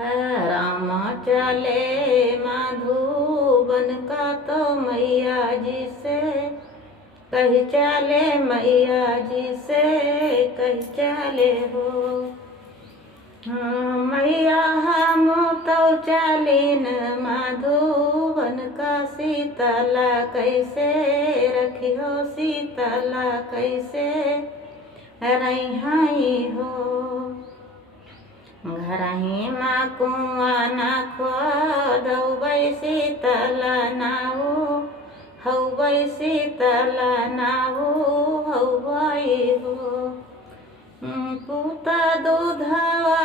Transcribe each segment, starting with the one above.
रामा चले माधुबन का तो मैया जी से कही चले, मैया जी से कही चले हो। मैया हम तो चलीन माधुबन का, शीतला कैसे रखी हो, शीतला कैसे रही हो। घर ही माँ कुआं ना खोदबै, शीतला नाऊ हौबै, शीतला नाऊ हौबै हो। पूता दूधवा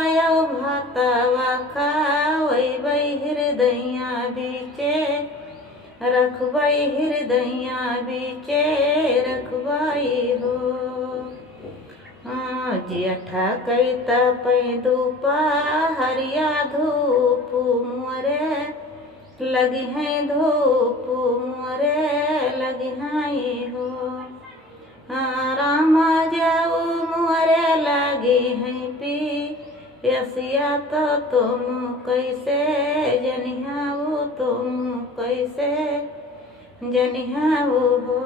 भातवा खावैबै, हृदया बीचे रखबै, हृदया बीचे रखबै हो। जेठा कैत पैदुपा हरिया धूप मोरे लगी है, धूप मोरे लगी है हो। रामा जाऊ मोरे लगी है पी यसिया, तो तुम कैसे जनिहाऊ, तुम कैसे जनिहाऊ हो।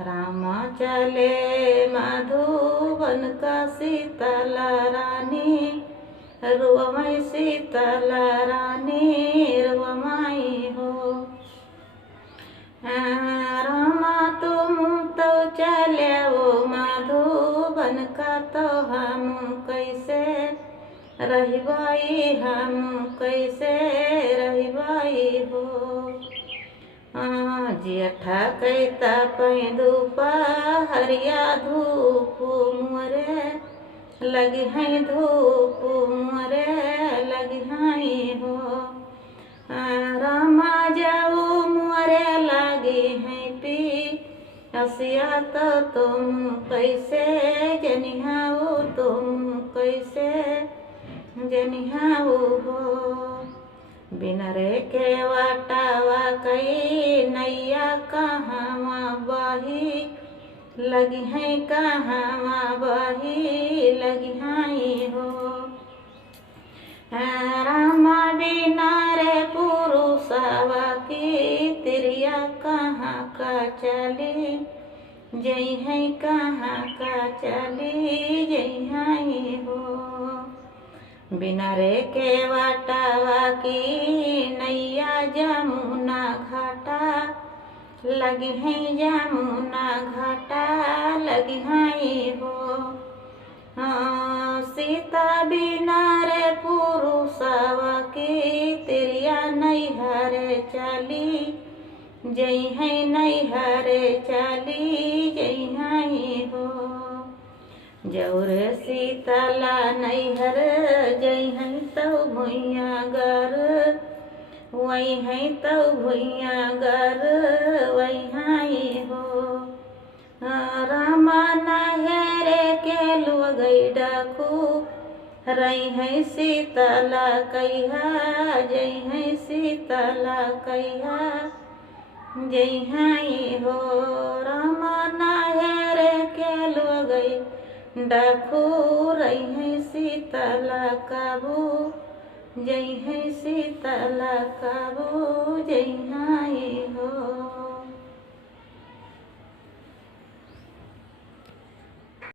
रामा चले माधुबन का, शीतला रानी रुवमै, शीतला रानी रुवमै हो। रामा तुम तो चले वो माधुबन का, तो हम कैसे रहिबाई, हम कैसे रहिबाई हो। जेठा कैता पैदुपा हरिया धूप मोरे लगी है, धूप मोरे लगी है हो। रामा जाऊ मोरे लगी है पी हसिया, तो तुम कैसे जनिहाऊ, तुम कैसे जनिहाऊ हो। बिना रे के वाटावा कई नैया कहाँ बही लगी है, कहाँ बही लगी है हो। रामा बिना रे पुरुषवा की तिरिया कहाँ का चली जई है, कहाँ का चली जई है हो। बिना रे के वाटावा की नैया जमुना घाटा लगी है, जमुना घाटा लगी है हो। सीता बिना रे पुरुषवा की तिरिया नैहर चली जई है, नैहर चली जई है हो। जौर शीतला नैहर जई है, तो भुइया गर वही है, तो भुइया गर वही है हो। रामा नहरे के लुगई डाकू रही है, शीतला कहिया जई है, शीतला कहिया जई है हो। रामा नहरे के लुगई डाकू रही है, शीतला काबू जई है, शीतला काबू जई है हो।